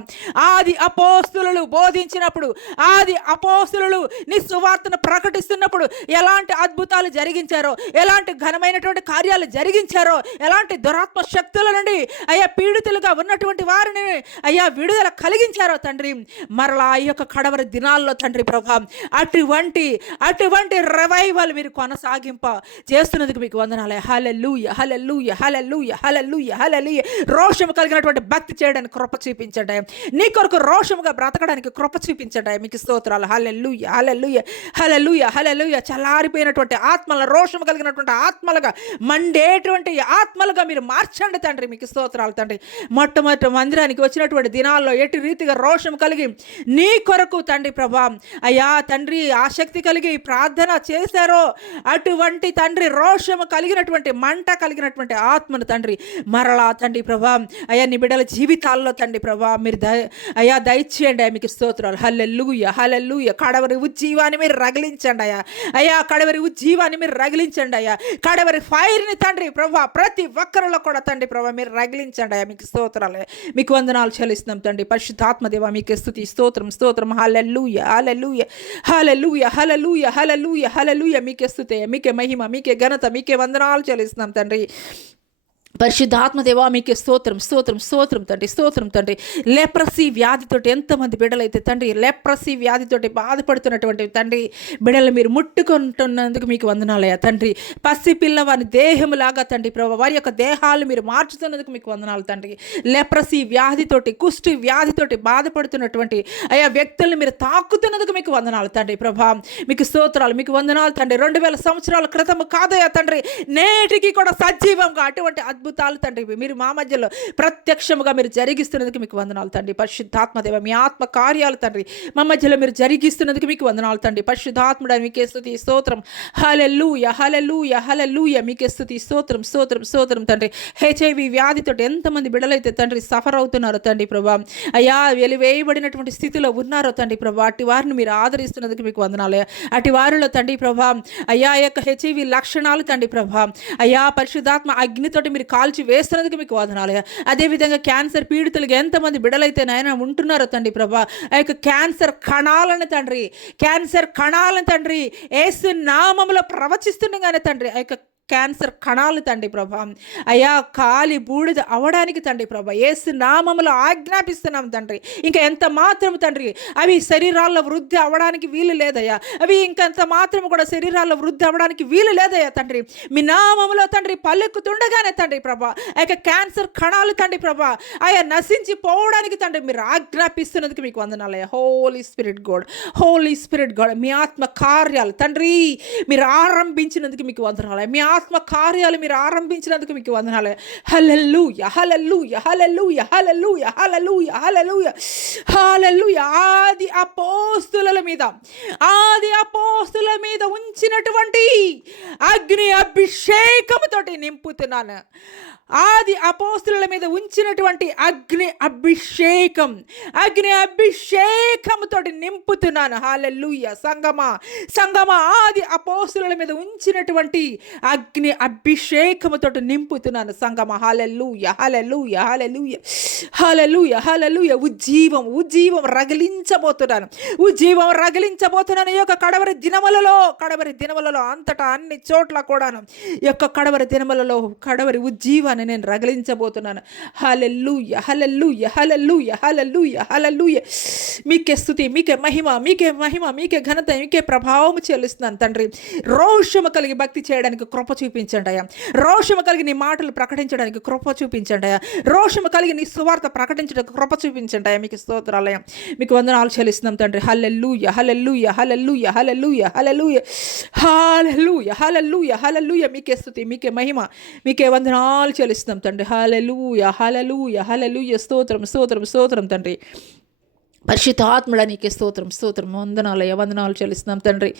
ఆది అపోస్తులు బోధించినప్పుడు, ఆది అపోస్తులు నీ సువార్తను ప్రకటిస్తున్నప్పుడు ఎలాంటి అద్భుతాలు జరిగించారో, ఎలాంటి ఘనమైనటువంటి కార్యాలు జరిగించారో, ఎలాంటి దురాత్మ శక్తుల నుండి అయ్యా పీడితులుగా ఉన్నటువంటి వారిని అయ్యా విడుదల కలిగించారో తండ్రి, మరలా ఈ యొక్క కడవరి దినాల్లో తండ్రి ప్రభా అటువంటి రివైవల్ మీరు కొనసాగింప చేస్తున్నందుకు మీకు వందనాలే. హల్లెలూయా హల్లెలూయా హల్లెలూయా హల్లెలూయా హల్లెలూయా. రోషము కలిగినటువంటి భక్తి చేయడానికి కృప చూపించండి. నీ కొరకు రోషముగా బ్రతకడానికి కృప చూపించండి. మీకు స్తోత్రాలు. హల్లెలూయా హల్లెలూయా హల్లెలూయా హల్లెలూయా. చల్లారిపోయినటువంటి ఆత్మల, రోషము కలిగినటువంటి ఆత్మలుగా, మండేటువంటి ఆత్మలుగా మీరు మార్చండి తండ్రి. మీకు స్తోత్రాలు తండ్రి. మొట్టమొదటి మందిరానికి వచ్చినటువంటి దినాల్లో ఎటు రీతిగా రోషం కలిగి నీ కొరకు తండ్రి ప్రభా అయ్యా తండ్రి ఆసక్తి కలిగి ప్రార్థన చేశారో అటువంటి తండ్రి రోషము కలిగినటువంటి, మంట కలిగినటువంటి ఆత్మను తండ్రి మరలా తండ్రి ప్రభా అయ్యా నీ బిడ్డల జీవితాల్లో తండ్రి ప్రభా మీరు అయ్యా దయచేయండి. మీకు స్తోత్రాలు. హల్లెలూయా హల్లెలూయా. కడవరి ఉజ్జీవాన్ని మీరు రగిలించండి అయ్యా కడవరి ఉజ్జీవాన్ని మీరు రగిలించండి అయ్యా. కడవరి ఫైర్ని తండ్రి ప్రభా ప్రతి ఒక్కరిలో కూడా తండ్రి ప్రభా మీరు రగిలించండి అయ్యా. మీకు స్తోత్రాలు. మీకు వందనాలు చెల్లిస్తున్నాం తండ్రి. పరిశుద్ధాత్మదేవ మీకే స్తుతి స్తోత్రం స్తోత్రం. హల్లెలూయా హల్లెలూయా హల్లెలూయా హల్లెలూయా హల్లెలూయా హల్లెలూయా. మీకే స్తుతి, మీకే మహిమ, మీకే ఘనత, మీకే వందనాలు చెల్లిస్తున్నాం తండ్రి. పరిశుద్ధాత్మదేవా మీకే స్తోత్రం స్తోత్రం స్తోత్రం తండ్రి స్తోత్రం తండ్రి. లెప్రసీ వ్యాధితోటి ఎంతమంది బిడ్డలైతే తండ్రి లెప్రసీ వ్యాధితోటి బాధపడుతున్నటువంటి తండ్రి బిడ్డలు మీరు ముట్టుకుంటున్నందుకు మీకు వందనాలయ్యా తండ్రి. పసిపిల్ల వారి దేహములాగా తండ్రి ప్రభావ వారి యొక్క దేహాలు మీరు మార్చుతున్నందుకు మీకు వందనాలు తండ్రి. లెప్రసీ వ్యాధితోటి, కుష్టి వ్యాధితోటి బాధపడుతున్నటువంటి అయ్యా వ్యక్తులను మీరు తాకుతున్నందుకు మీకు వందనాలు తండ్రి ప్రభా. మీకు స్తోత్రాలు, మీకు వందనాలు తండ్రి. 2000 సంవత్సరాల క్రితం కాదయ్యా తండ్రి, నేటికి కూడా సజీవంగా అటువంటి అద్భుతాలు తండ్రి మీరు మా మధ్యలో ప్రత్యక్షముగా మీరు జరిగిస్తున్నందుకు మీకు వందనాలు తండ్రి. పరిశుద్ధాత్మదేవ మీ ఆత్మ కార్యాలు తండ్రి మా మధ్యలో మీరు జరిగిస్తున్నందుకు మీకు వందనాలు తండ్రి. పరిశుద్ధాత్ముడా మీకే స్తుతి స్తోత్రం. హల్లెలూయా హల్లెలూయా హల్లెలూయా. మీకే స్తుతి స్తోత్రం స్తోత్రం స్తోత్రం తండ్రి. HIV వ్యాధితో ఎంతమంది బిడ్డలైతే తండ్రి సఫర్ అవుతున్నారో తండ్రి ప్రభా అయ్యా వెలివేయబడినటువంటి స్థితిలో ఉన్నారో తండ్రి ప్రభా అట్టి వారిని మీరు ఆదరిస్తున్నందుకు మీకు వందనాలు. అట్టి వారిలో తండ్రి ప్రభా అయ్యా యొక్క HIV లక్షణాలు తండ్రి ప్రభా అయ్యా పరిశుద్ధాత్మ అగ్నితోటి మీరు కాల్చి వేస్తున్నందుకు మీకు వందనాలు. అదేవిధంగా క్యాన్సర్ పీడితులుగా ఎంతమంది బిడ్డలైతే నాయన ఉంటున్నారో తండ్రి ప్రభా ఆ యొక్క క్యాన్సర్ కణాలను తండ్రి యేసు నామములో ప్రవచిస్తుండగానే తండ్రి ఆ యొక్క క్యాన్సర్ కణాలు తండ్రి ప్రభా అయ్యా కాలి బూడిద అవడానికి తండ్రి ప్రభా యేసు నామములో ఆజ్ఞాపిస్తున్నాం తండ్రి. ఇంకా ఎంత మాత్రం తండ్రి అవి శరీరాల్లో వృద్ధి అవ్వడానికి వీలు లేదయ్యా. అవి ఇంకెంత మాత్రం కూడా శరీరాల్లో వృద్ధి అవ్వడానికి వీలు లేదయ్యా తండ్రి. మీ నామములో తండ్రి పలుకుతుండగానే తండ్రి ప్రభా ఆ యొక్క క్యాన్సర్ కణాలు తండ్రి ప్రభా ఆయా నశించి పోవడానికి తండ్రి మీరు ఆజ్ఞాపిస్తున్నందుకు మీకు వందనాలయ్యా. హోలీ స్పిరిట్ గాడ్ మీ ఆత్మ కార్యాలు తండ్రి మీరు ఆరంభించినందుకు మీకు వందనాలయ్యా. మీ ఆత్మ కార్యాలు మీరు ఆరంభించినందుకు మీకు వందనాలు. హల్లెలూయా హల్లెలూయా హల్లెలూయా హల్లెలూయా హల్లెలూయా హల్లెలూయా హల్లెలూయా. ఆది అపోస్తుల మీద ఉంచినటువంటి అగ్ని అభిషేకముతోటి నింపుతున్నాను. ఆది అపోస్తుల మీద ఉంచినటువంటి అగ్ని అభిషేకముతోటి నింపుతున్నాను. హల్లెలూయా. సంగమా ఆది అపోస్తుల మీద ఉంచినటువంటి అగ్ని అభిషేకముతోటి నింపుతున్నాను సంగమా. హల్లెలూయా హల్లెలూయా హల్లెలూయా హల్లెలూయా హల్లెలూయా. ఉజ్జీవం రగిలించబోతున్నాను. ఈ యొక్క కడవరి దినములలో అంతటా అన్ని చోట్ల కూడాను ఈ యొక్క కడవరి ఉజ్జీవాన్ని నేను రగిలించబోతున్నాను. హల్లెలూయా హల్లెలూయా హల్లెలూయా హల్లెలూయా హల్లెలూయా. మీకే స్తుతి, మీకే మహిమ, మీకే ఘనత, మీకే ప్రభావం చెల్లిస్తున్నాను తండ్రి. రోషము కలిగి భక్తి చేయడానికి కృప చూపించండి అయ్యా. రోషము కలిగి నీ మాటలు ప్రకటించడానికి కృప చూపించండి అయ్యా. రోషము కలిగి నీ సువార్త ప్రకటించడానికి కృప చూపించండి అయ్యా. మీకు స్తోత్రాలయ్యా. మీకు వందనాలు చెల్లిస్తున్నాం తండ్రి. హల్లెలూయా హల్లెలూయా హల్లెలూయా హల్లెలూయా హల్లెలూయా హల్లెలూయా హల్లెలూయా హల్లెలూయా. మీకే స్తుతి, మీకే మహిమ, మీకే వందనాలు చెల్లిస్తున్నాం తండ్రి. హల్లెలూయా హల్లెలూయా హల్లెలూయా. స్తోత్రం తండ్రి. పరిశుద్ధాత్ముడా నీకే స్తోత్రం స్తోత్రం. వందనాలు చెల్లిస్తున్నాం తండ్రి,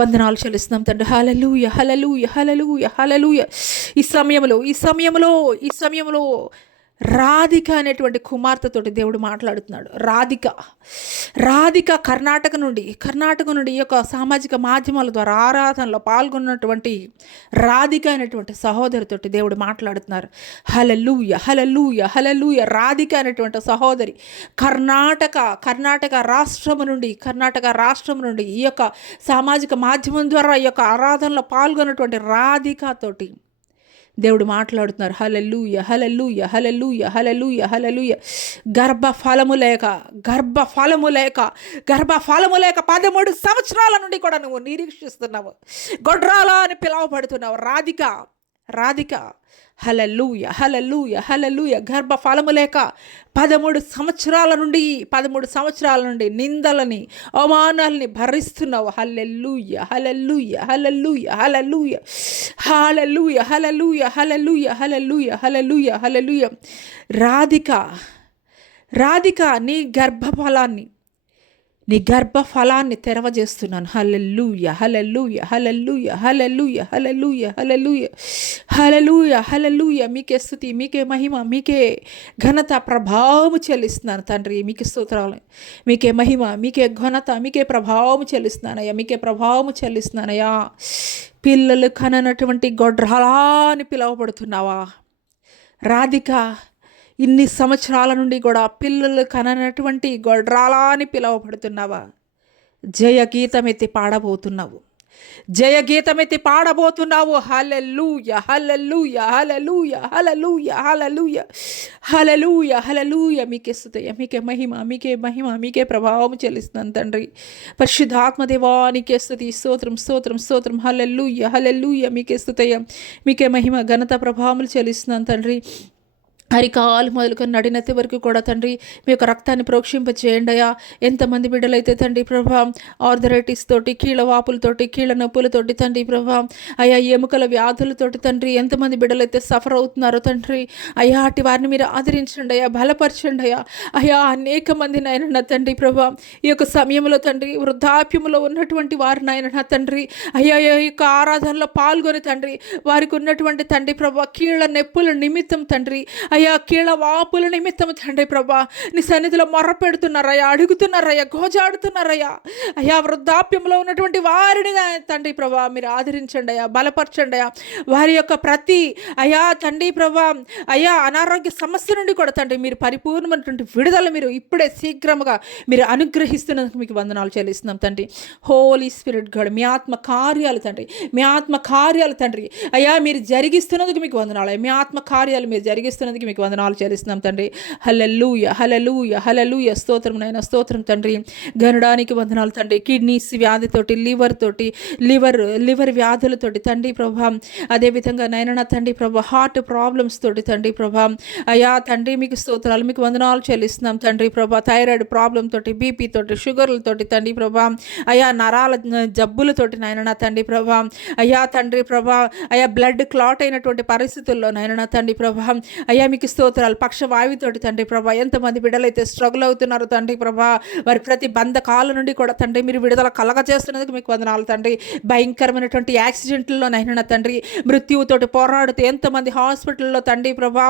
వందనాలు చెల్లిస్తున్నాం తండ్రి. హల్లెలూయ హల్లెలూయ హల్లెలూయ హల్లెలూయ. ఈ సమయంలో రాధిక అనేటువంటి కుమార్తెతోటి దేవుడు మాట్లాడుతున్నాడు. రాధిక కర్ణాటక నుండి ఈ యొక్క సామాజిక మాధ్యమాల ద్వారా ఆరాధనలో పాల్గొన్నటువంటి రాధిక అనేటువంటి సహోదరితోటి దేవుడు మాట్లాడుతున్నారు. హల్లెలూయ హల్లెలూయ హల్లెలూయ. రాధిక అనేటువంటి సహోదరి కర్ణాటక రాష్ట్రం నుండి ఈ యొక్క సామాజిక మాధ్యమం ద్వారా ఈ యొక్క ఆరాధనలో పాల్గొన్నటువంటి రాధికతోటి దేవుడు మాట్లాడుతున్నారు. హల్లెలూయ హల్లెలూయ హల్లెలూయ హల్లెలూయ హల్లెలూయ. గర్భఫలము లేక 13 సంవత్సరాల నుండి కూడా నువ్వు నిరీక్షిస్తున్నావు. గొడ్రాల అని పిలువబడుతున్నావు రాధిక. హల్లెలూయ హల్లెలూయ హల్లెలూయ. గర్భఫలము లేక 13 సంవత్సరాల నుండి నిందలని అవమానాలని భరిస్తున్నావు. హల్లెలూయ హల్లెలూయ హల్లెలూయ హల్లెలూయ హల్లెలూయ హల్లెలూయ హల్లెలూయ హల్లెలూయ హల్లెలూయ హల్లెలూయ. రాధిక నీ గర్భఫలాన్ని తెరవజేస్తున్నాను. హల్లెలూయ హల్లెలూయ హల్లెలూయ హల్లెలూయ హల్లెలూయ హల్లెలూయ హల్లెలూయ హల్లెలూయ. మీకే స్తుతి, మీకే మహిమ, మీకే ఘనత, ప్రభావము చెల్లిస్తున్నాను తండ్రి. మీకే స్తోత్రాలు, మీకే మహిమ, మీకే ఘనత, మీకే ప్రభావము చెల్లిస్తున్నానయ్యా, మీకే ప్రభావము చెల్లిస్తున్నానయ్యా. పిల్లలు కననటువంటి గొడ్రాలా అని పిలువబడుతున్నావా రాధిక? ఇన్ని సంవత్సరాల నుండి కూడా పిల్లలు కననటువంటి గొడ్రాలా అని పిలువబడుతున్నావా? జయగీతమెత్తి పాడబోతున్నావు. హల్లెలూయ హల్లెలూయ హల్లెలూయ హల్లెలూయ హల్లెలూయ హల్లెలూయ హల్లెలూయ. మీకే స్తుతి, మీకే మహిమ, మీకే ప్రభావం చెల్లిస్తున్నాను తండ్రి. పరిశుద్ధాత్మదేవా నీకే స్తుతి, స్తోత్రం. హల్లెలూయ హల్లెలూయ. మీకే స్తుతి, మీకే మహిమ, ఘనత, ప్రభావములు చెల్లిస్తున్నాను తండ్రి. అరికాలు మొదలుకొని నడినెత్తి వరకు కూడా తండ్రి మీ యొక్క రక్తాన్ని ప్రోక్షింపచేయండి అయ్యా. ఎంతమంది బిడ్డలైతే తండ్రి ప్రభా ఆర్థరైటిస్ తోటి, కీళ్ళ వాపులతోటి, కీళ్ళ నొప్పులతోటి తండ్రి ప్రభా అయ్యా, ఎముకల వ్యాధులతోటి తండ్రి ఎంతమంది బిడ్డలైతే సఫర్ అవుతున్నారో తండ్రి అయ్యా, అటు వారిని మీరు ఆదరించండి అయ్యా, బలపరచండి అయ్యా. అనేక మంది నాయన తండ్రి ప్రభా ఈ యొక్క సమయంలో తండ్రి వృద్ధాప్యంలో ఉన్నటువంటి వారు నాయన తండ్రి అయ్యా ఈ యొక్క ఆరాధనలో పాల్గొని తండ్రి వారికి ఉన్నటువంటి తండ్రి ప్రభా కీళ్ళ నొప్పుల నిమిత్తం తండ్రి అయ్యా, కీళ్ళ వాపుల నిమిత్తం తండ్రి ప్రభా నీ సన్నిధిలో మొర్ర పెడుతున్నారయ్యా, అడుగుతున్నారయ్యా, గోజాడుతున్నారయ్యా. అయ్యా వృద్ధాప్యంలో ఉన్నటువంటి వారిని తండ్రి ప్రభా మీరు ఆదరించండి అయ్యా, బలపరచండి అయ్యా. వారి యొక్క ప్రతి అయ్యా తండ్రి ప్రభా అయ్యా అనారోగ్య సమస్య నుండి కూడా తండ్రి మీరు పరిపూర్ణమైనటువంటి విడుదల మీరు ఇప్పుడే శీఘ్రముగా మీరు అనుగ్రహిస్తున్నందుకు మీకు వందనాలు చెల్లిస్తున్నాం తండ్రి. హోలీ స్పిరిట్ గాడ్ మీ ఆత్మ కార్యాలు తండ్రి అయ్యా మీరు జరిగిస్తున్నందుకు మీకు వందనాలు. మీ ఆత్మ కార్యాలు మీరు జరిగిస్తున్నందుకు మీకు వందనాలు చెల్లిస్తున్నాం తండ్రి. హల్లెలూయ హల్లెలూయ హల్లెలూయ. స్తోత్రం నాయన, స్తోత్రం తండ్రి. గనడానికి వందనాలు తండ్రి. కిడ్నీస్ వ్యాధితోటి, లివర్ వ్యాధులతోటి తండ్రి ప్రభా, అదేవిధంగా నైనా తండ్రి ప్రభా హార్ట్ ప్రాబ్లమ్స్ తోటి తండ్రి ప్రభా అయ్యా తండ్రి మీకు స్తోత్రాలు, మీకు వందనాలు చెల్లిస్తున్నాం తండ్రి ప్రభా. థైరాయిడ్ ప్రాబ్లం తోటి, బీపీ తోటి, షుగర్లతోటి తండ్రి ప్రభా అయ్యా నరాల జబ్బులతోటి నాయన తండ్రి ప్రభా అయ్యా తండ్రి ప్రభా అయ్యా బ్లడ్ క్లాట్ అయినటువంటి పరిస్థితుల్లో నాయన తండ్రి ప్రభా అయ్యా మీకు స్తోత్రాలు. పక్షవాయువుతోటి తండ్రి ప్రభా ఎంతమంది బిడ్డలైతే స్ట్రగుల్ అవుతున్నారు తండ్రి ప్రభా వారి ప్రతి బంధకాల నుండి కూడా తండ్రి మీరు విడుదల కలగ చేస్తున్నందుకు మీకు వందనాలు తండ్రి. భయంకరమైనటువంటి యాక్సిడెంట్లో నైనా తండ్రి మృత్యువుతోటి పోరాడుతూ ఎంతమంది హాస్పిటల్లో తండ్రి ప్రభా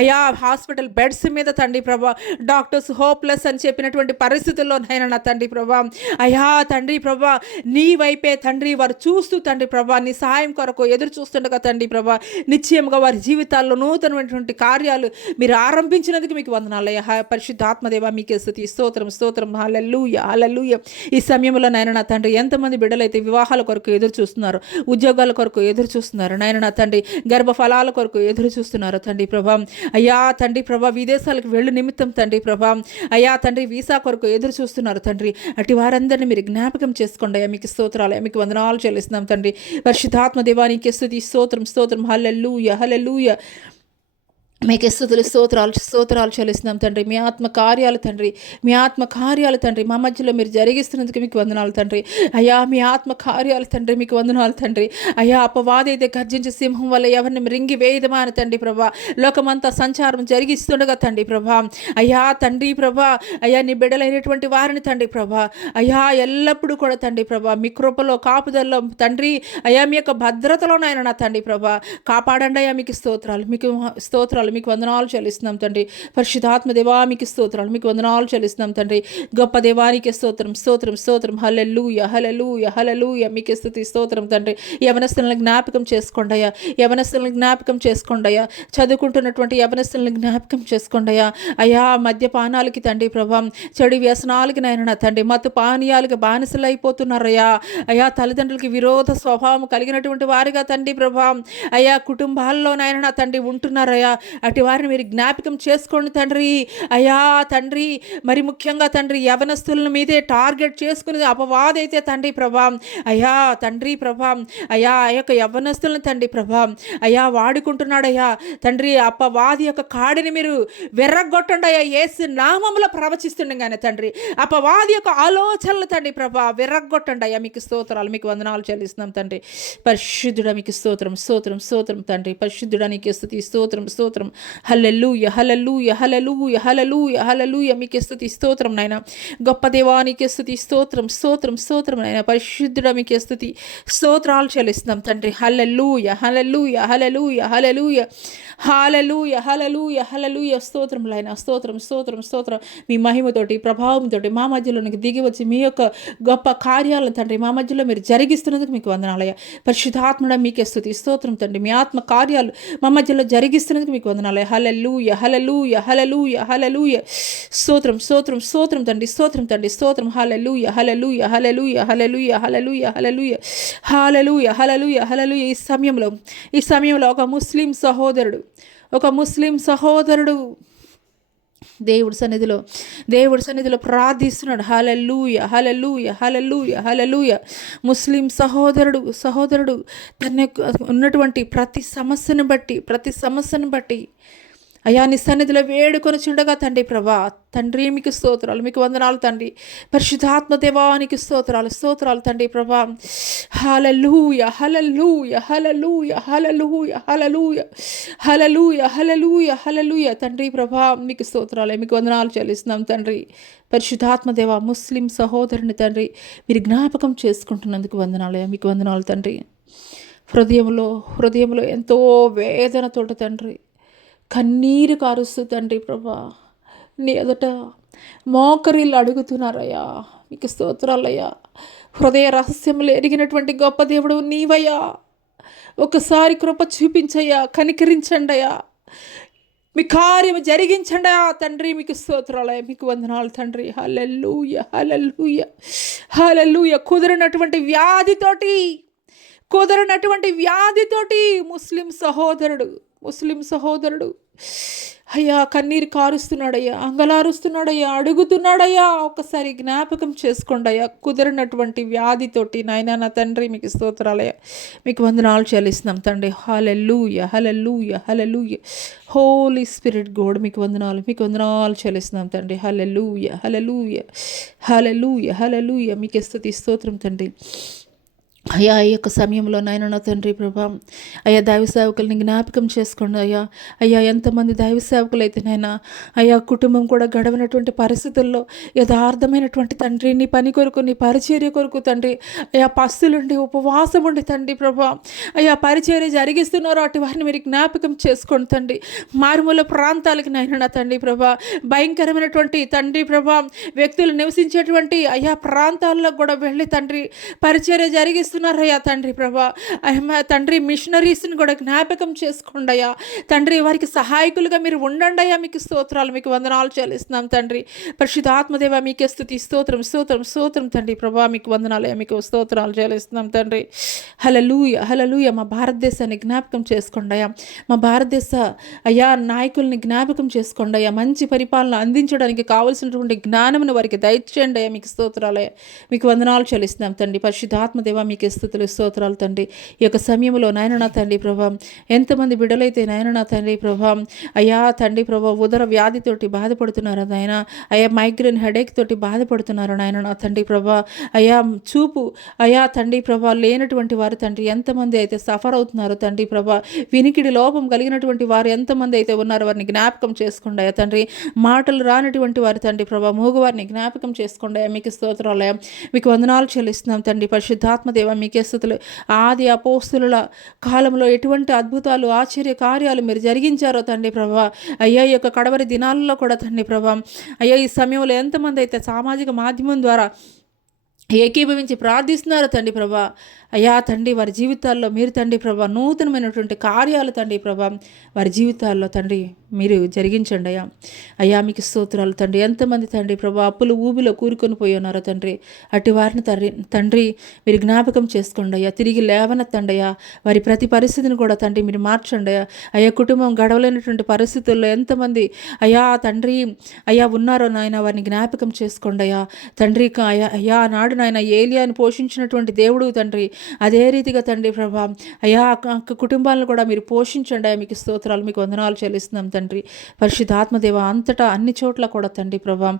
అయ్యా హాస్పిటల్ బెడ్స్ మీద తండ్రి ప్రభా డాక్టర్స్ హోప్లెస్ అని చెప్పినటువంటి పరిస్థితుల్లో నైనా తండ్రి ప్రభా అయ్యా తండ్రి ప్రభా నీ వైపే తండ్రి వారు చూస్తూ తండ్రి ప్రభా నీ సహాయం కొరకు ఎదురు చూస్తుండగా తండ్రి ప్రభా నిశ్చయంగా వారి జీవితాల్లో నూతనమైనటువంటి కార్యాలు మీరు ఆరంభించినందుకు మీకు వందనాలయ్యా. పరిశుద్ధాత్మదేవ మీకే స్తుతి, స్తోత్రం. హల్లెలూయ హల్లెలూయ. ఈ సమయంలో నాయన తండ్రి ఎంతమంది బిడ్డలైతే వివాహాల కొరకు ఎదురు చూస్తున్నారు, ఉద్యోగాల కొరకు ఎదురు చూస్తున్నారు నాయన తండ్రి, గర్భఫలాల కొరకు ఎదురు చూస్తున్నారు తండ్రి ప్రభా అయ్యా తండ్రి ప్రభా విదేశాలకు వెళ్ళు నిమిత్తం తండ్రి ప్రభా అయ్యా తండ్రి వీసా కొరకు ఎదురు చూస్తున్నారు తండ్రి. అటు వారందరినీ మీరు జ్ఞాపకం చేసుకోండి అయ్యా. మీకు స్తోత్రాలు, మీకు వందనాలు చెల్లిస్తున్నాం తండ్రి. పరిశుద్ధాత్మ దేవానికి స్తుతి, స్తోత్రం. హల్లెలూయ హల్లెలూయ మీకే స్తుతులు స్తోత్రాలు చెల్లిస్తున్నాం తండ్రి. మీ ఆత్మ కార్యాలు తండ్రి, మీ ఆత్మ కార్యాలు తండ్రి మా మధ్యలో మీరు జరిగిస్తున్నందుకు మీకు వందనాలు తండ్రి. అయ్యా మీ ఆత్మ కార్యాలు తండ్రి మీకు వందనాలు తండ్రి. అయ్యా అపవాది అయితే గర్జించే సింహం వల్ల ఎవరిని రింగి వేయదమా అని తండ్రి ప్రభా లోకమంతా సంచారం జరిగిస్తుండగా తండ్రి ప్రభా అయ్యా తండ్రి ప్రభా అయ్యా నీ బిడ్డలైనటువంటి వారిని తండ్రి ప్రభా అయ్యా ఎల్లప్పుడూ కూడా తండ్రి ప్రభా మీ కృపలో కాపుదల్లో తండ్రి అయ్యా మీ యొక్క భద్రతలోనైనా నా తండ్రి ప్రభా కాపాడండి అయ్యా. మీకు స్తోత్రాలు మీకు వందనాలు చెల్లిస్తున్నాం తండ్రి. పరిశుద్ధాత్మ దేవా మీకు స్తోత్రాలు మీకు వందనాలు చెల్లిస్తున్నాం తండ్రి. గొప్ప దేవానికి స్తోత్రం హల్లెలూయా హల్లెలూయా హల్లెలూయా మీకే స్తుతి స్తోత్రం తండ్రి. యవనస్తులను జ్ఞాపకం చేసుకోండి అయ్యా. చదువుకుంటున్నటువంటి యవనస్తులను జ్ఞాపకం చేసుకోండి అయ్యా. మద్యపానాలకి తండ్రి ప్రభావం చెడు వ్యసనాలకి నాయన తండ్రి మత్తు పానీయాలకి బానిసలు అయిపోతున్నారయ్యా. అయ్యా తల్లిదండ్రులకి విరోధ స్వభావం కలిగినటువంటి వారిగా తండ్రి ప్రభావం అయ్యా కుటుంబాల్లో నాయన తండ్రి ఉంటున్నారయ్యా. అటు వారిని మీరు జ్ఞాపకం చేసుకోండి తండ్రి. అయ్యా తండ్రి మరి ముఖ్యంగా తండ్రి యవనస్తుల మీదే టార్గెట్ చేసుకుని అపవాదైతే తండ్రి ప్రభావం అయ్యా తండ్రి ప్రభావం అయ్యా ఆ యొక్క యవనస్తులను తండ్రి ప్రభావం అయ్యా వాడుకుంటున్నాడయ్యా తండ్రి. అపవాది యొక్క కాడిని మీరు విర్రగొట్టండి అయ్యా. యేసు నామములో ప్రవచిస్తుండగానే తండ్రి అపవాది యొక్క ఆలోచనలు తండ్రి ప్రభా విర్రగొట్టండి అయ్యా. మీకు స్తోత్రాలు మీకు వందనాలు చెల్లిస్తున్నాం తండ్రి. పరిశుద్ధుడా మీకు స్తోత్రం తండ్రి. పరిశుద్ధుడా నీకే స్తుతి స్తోత్రం హల్లెలూయా హల్లెలూయా హల్లెలూయా హల్లెలూయా హల్లెలూయా మీకే స్తుతి స్తోత్రం నాయన. గొప్ప దేవానికి స్తుతి స్తోత్రం నాయన. పరిశుద్ధుడా మీకే స్తుతి స్తోత్రాలు చెల్లిస్తున్నాం తండ్రి. హల్లెలూయా హల్లెలూయా హల్లెలూయా హల్లెలూయా హల్లెలూయా హల్లెలూయా హల్లెలూయా స్తోత్రం నాయన. స్తోత్రం మీ మహిమతోటి ప్రభావంతోటి మా మధ్యలోనికి దిగి వచ్చి మీ యొక్క గొప్ప కార్యాలను తండ్రి మా మధ్యలో మీరు జరిగిస్తున్నందుకు మీకు వందనాలయ్యా. పరిశుద్ధాత్మడా మీకే స్తుతి స్తోత్రం తండ్రి. మీ ఆత్మ కార్యాలు మా మధ్యలో జరిగిస్తున్నందుకు మీకు వందనాలయ్యా. హల్లెలూయా హల్లెలూయా హల్లెలూయా హల్లెలూయా స్తోత్రం తండ్రి హల్లెలూయా హల్లెలూయా హల్లెలూయా హల్లెలూయా హల్లెలూయా హల్లెలూయా హల్లెలూయా హల్లెలూయా హల్లెలూయా. ఈ సమయంలో ఒక ముస్లిం సహోదరుడు దేవుడి సన్నిధిలో ప్రార్థిస్తున్నాడు. హల్లెలూయా హల్లెలూయా హల్లెలూయా హల్లెలూయా. ముస్లిం సహోదరుడు తన ఉన్నటువంటి ప్రతి సమస్యను బట్టి అయ్యా నీ సన్నిధిలో వేడుకొని చుండగా తండ్రి ప్రభా తండ్రి మీకు స్తోత్రాలు మీకు వందనాలు తండ్రి. పరిశుద్ధాత్మ దేవానికి స్తోత్రాలు తండ్రి ప్రభా. హల్లెలూయా హల్లెలూయా హల్లెలూయా హల్లెలూయా హల్లెలూయా హల్లెలూయా హల్లెలూయా హల్లెలూయా తండ్రి ప్రభా మీకు స్తోత్రాలు మీకు వందనాలు చెల్లిస్తున్నాం తండ్రి. పరిశుద్ధాత్మ దేవ ముస్లిం సహోదరుని తండ్రి మీరు జ్ఞాపకం చేసుకుంటున్నందుకు వందనాలు మీకు వందనాలు తండ్రి. హృదయంలో ఎంతో వేదనతోట తండ్రి కన్నీరు కారుస్తూ తండ్రి ప్రభా నీ ఎదుట మోకరిల్లు అడుగుతున్నారయ్యా. మీకు స్తోత్రాలయ్యా. హృదయ రహస్యములు ఎరిగినటువంటి గొప్ప దేవుడు నీవయ్యా. ఒకసారి కృప చూపించయ్యా, కనికరించండి అయ్యా, మీ కార్యం జరిగించండి తండ్రి. మీకు స్తోత్రాలయ్యా మీకు వందనాలు తండ్రి. హల్లెలూయా హల్లెలూయా హల్లెలూయా. కుదిరినటువంటి వ్యాధితోటి ముస్లిం సహోదరుడు అయ్యా కన్నీరు కారుస్తున్నాడయ్యా, అంగలారుస్తున్నాడయ్యా, అడుగుతున్నాడయ్యా. ఒకసారి జ్ఞాపకం చేసుకోండి అయ్యా. కుదిరినటువంటి వ్యాధితోటి నాయనా నా తండ్రి మీకు స్తోత్రాలయ్యా మీకు వందనాలు చెల్లిస్తున్నాం తండ్రి. హల్లెలూయా హల్లెలూయా హల్లెలూయా. హోలీ స్పిరిట్ గోడ్ మీకు వందనాలు చెల్లిస్తున్నాం తండ్రి. హల్లెలూయా హల్లెలూయా హల్లెలూయా హల్లెలూయా మీకే స్తుతి స్తోత్రం తండ్రి. అయ్యా ఈ యొక్క సమయంలో నాయన నా తండ్రి ప్రభా అయ్యా దైవ సేవకుల్ని జ్ఞాపకం చేసుకోండి అయ్యా ఎంతమంది దైవ సేవకులు అయితే నాయన అయ్యా కుటుంబం కూడా గడవనటువంటి పరిస్థితుల్లో యథార్థమైనటువంటి తండ్రి నీ పని కొరకు నీ పరిచర్య కొరకు తండ్రి అయ్యా పస్తులుండి ఉపవాసం ఉండి తండ్రి ప్రభా అయ్యా పరిచర్య జరిగిస్తున్నారో అటు వారిని మీరు జ్ఞాపకం చేసుకోండి తండ్రి. మారుమూల ప్రాంతాలకి నాయన నా తండ్రి ప్రభా భయంకరమైనటువంటి తండ్రి ప్రభా వ్యక్తులు నివసించేటువంటి అయ్యా ప్రాంతాల్లో కూడా వెళ్ళి తండ్రి పరిచర్య జరిగిస్తున్నారయ్యా తండ్రి ప్రభా. తండ్రి మిషనరీస్ని కూడా జ్ఞాపకం చేసుకోండి అయ్యా తండ్రి. వారికి సహాయకులుగా మీరు ఉండండి అయ్యా. మీకు స్తోత్రాలు మీకు వందనాలు చెల్లిస్తున్నాం తండ్రి. పరిశుద్ధాత్మదేవ మీకే స్తుతి స్తోత్రం తండ్రి ప్రభా మీకు వందనాలు అయ్యా మీకు స్తోత్రాలు చెల్లిస్తున్నాం తండ్రి. హల్లెలూయా హల్లెలూయా. మా భారతదేశాన్ని జ్ఞాపకం చేసుకోండి అయ్యా. మా భారతదేశ అయ్యా నాయకుల్ని జ్ఞాపకం చేసుకోండి అయ్యా. మంచి పరిపాలన అందించడానికి కావలసినటువంటి జ్ఞానమును వారికి దయచేయండి అయ్యా. మీకు స్తోత్రాలయ్యా మీకు వందనాలు చెల్లిస్తున్నాం తండ్రి. పరిశుద్ధాత్మదేవ మీకే స్తుతులు స్తోత్రాలు తండ్రి. ఈ యొక్క సమయంలో నాయన నా తండ్రి ప్రభా ఎంతమంది బిడ్డలైతే నాయన నా తండ్రి ప్రభా అయ్యా తండ్రి ప్రభా ఉదర వ్యాధితోటి బాధపడుతున్నారు నాయన, అయ్యా మైగ్రేన్ హెడేక్ తోటి బాధపడుతున్నారు నాయన నా తండ్రి ప్రభా, అయ్యా చూపు అయ్యా తండ్రి ప్రభా లేనటువంటి వారు తండ్రి ఎంతమంది అయితే సఫర్ అవుతున్నారు తండ్రి ప్రభా, వినికిడి లోపం కలిగినటువంటి వారు ఎంతమంది అయితే ఉన్నారో వారిని జ్ఞాపకం చేసుకోండి అయ్యా తండ్రి. మాటలు రానటువంటి వారి తండ్రి ప్రభా మూగవారిని జ్ఞాపకం చేసుకోండి అయ్యా. మీకు స్తోత్రాలయ, మీకు వందనాలు చెల్లిస్తున్నాం తండ్రి. పరిశుద్ధాత్మదేవ మీకే స్తుతులు. ఆది అపోస్తుల కాలంలో ఎటువంటి అద్భుతాలు ఆశ్చర్య కార్యాలు మీరు జరిగించారో తండ్రి ప్రభా, అయ్యా ఈ యొక్క కడవరి దినాల్లో కూడా తండ్రి ప్రభా, అయ్యా ఈ సమయంలో ఎంతమంది అయితే సామాజిక మాధ్యమం ద్వారా ఏకీభవించి ప్రార్థిస్తున్నారు తండ్రి ప్రభా, అయ్యా తండ్రి వారి జీవితాల్లో మీరు తండ్రి ప్రభా నూతనమైనటువంటి కార్యాలు తండ్రి ప్రభా వారి జీవితాల్లో తండ్రి మీరు జరిగించండి అయ్యా. అయ్యా మీకు స్తోత్రాలు తండ్రి. ఎంతమంది తండ్రి ప్రభా అప్పులు ఊబిలో కూరుకొని పోయి ఉన్నారో తండ్రి, అట్టి వారిని తండ్రి మీరు జ్ఞాపకం చేసుకోండి అయ్యా. తిరిగి లేవనెత్తండి అయ్యా. వారి ప్రతి పరిస్థితిని కూడా తండ్రి మీరు మార్చండి అయ్యా. అయ్యా కుటుంబం గడవలేనటువంటి పరిస్థితుల్లో ఎంతమంది అయ్యా తండ్రి అయ్యా ఉన్నారో నాయన వారిని జ్ఞాపకం చేసుకోండి అయ్యా తండ్రి. అయ్యా నాడు నాయన ఏలియాను పోషించినటువంటి దేవుడు తండ్రి, అదే రీతిగా తండ్రి ప్రభా అయ్యా కుటుంబాలను కూడా మీరు పోషించండి అయ్యా. మీకు స్తోత్రాలు, మీకు వందనాలు చెల్లిస్తున్నాం తండ్రి. పరిశుద్ధాత్మదేవ అంతటా అన్ని చోట్ల కూడా తండ్రి ప్రభా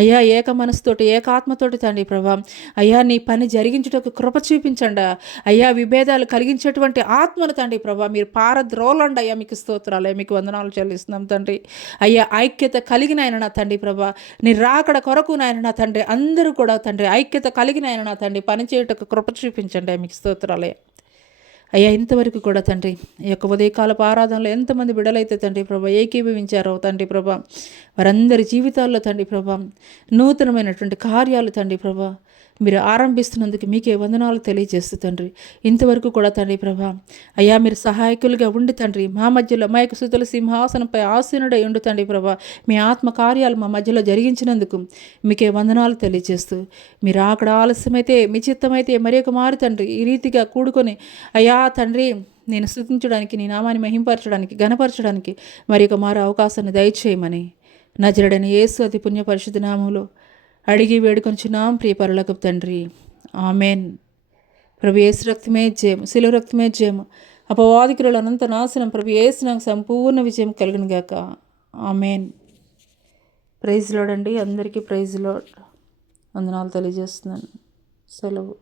అయ్యా ఏక మనసుతోటి ఏకాత్మతోటి తండ్రి ప్రభా అయ్యా నీ పని జరిగించుటకు కృప చూపించండి అయ్యా. విభేదాలు కలిగించేటువంటి ఆత్మను తండ్రి ప్రభా మీరు పారద్రోలండి అయ్యా. మీకు స్తోత్రాలు, మీకు వందనాలు చెల్లిస్తున్నాం తండ్రి. అయ్యా ఐక్యత కలిగిన ఆయన నా తండ్రి ప్రభా నీ రాకడ కొరకు నాయన నా తండ్రి అందరూ కూడా తండ్రి ఐక్యత కలిగిన ఆయన నా తండ్రి పనిచేయుటకు కృప చూపించండి మీకు స్తోత్రాలే అయ్యా. ఇంతవరకు కూడా తండ్రి ఈ యొక్క ఉదయకాలపు ఆరాధనలో ఎంతమంది బిడ్డలైతే తండ్రి ప్రభా ఏకీభవించారో తండ్రి ప్రభా వారందరి జీవితాల్లో తండ్రి ప్రభా నూతనమైనటువంటి కార్యాలు తండ్రి ప్రభా మీరు ఆరంభిస్తున్నందుకు మీకే వందనాలు తెలియజేస్తూ తండ్రి. ఇంతవరకు కూడా తండ్రి ప్రభా అయ్యా మీరు సహాయకులుగా ఉండి తండ్రి మా మధ్యలో మా యొక్క స్తుతుల సింహాసనంపై ఆసీనుడై ఉండు తండ్రి ప్రభా మీ ఆత్మ కార్యాలు మా మధ్యలో జరిగించినందుకు మీకే వందనాలు తెలియజేస్తూ, మీరు అక్కడ ఆలస్యమైతే మీ చిత్తమైతే మరి ఒక మారు తండ్రి ఈ రీతిగా కూడుకొని అయ్యా తండ్రి నేను స్తుతించడానికి నీ నామాన్ని మహింపరచడానికి ఘనపరచడానికి మరి ఒక మారు అవకాశాన్ని దయచేయమని నజరుడైన యేసు అతి పుణ్య పరిశుద్ధ నామములో అడిగి వేడుకొంచున్నాం ప్రియ పరలోకపు తండ్రి, ఆమెన్. ప్రభు యేసు రక్తమే జయం, శిలువ రక్తమే జయం, అపవాదికుల అనంత నాశనం ప్రభు యేసు నాకు సంపూర్ణ విజయం కలుగును గాక, ఆమెన్. ప్రైజ్ లార్డ్ అండి, అందరికీ ప్రైజ్ లార్డ్. వందనాలు తెలియజేస్తున్నాను. సెలవు.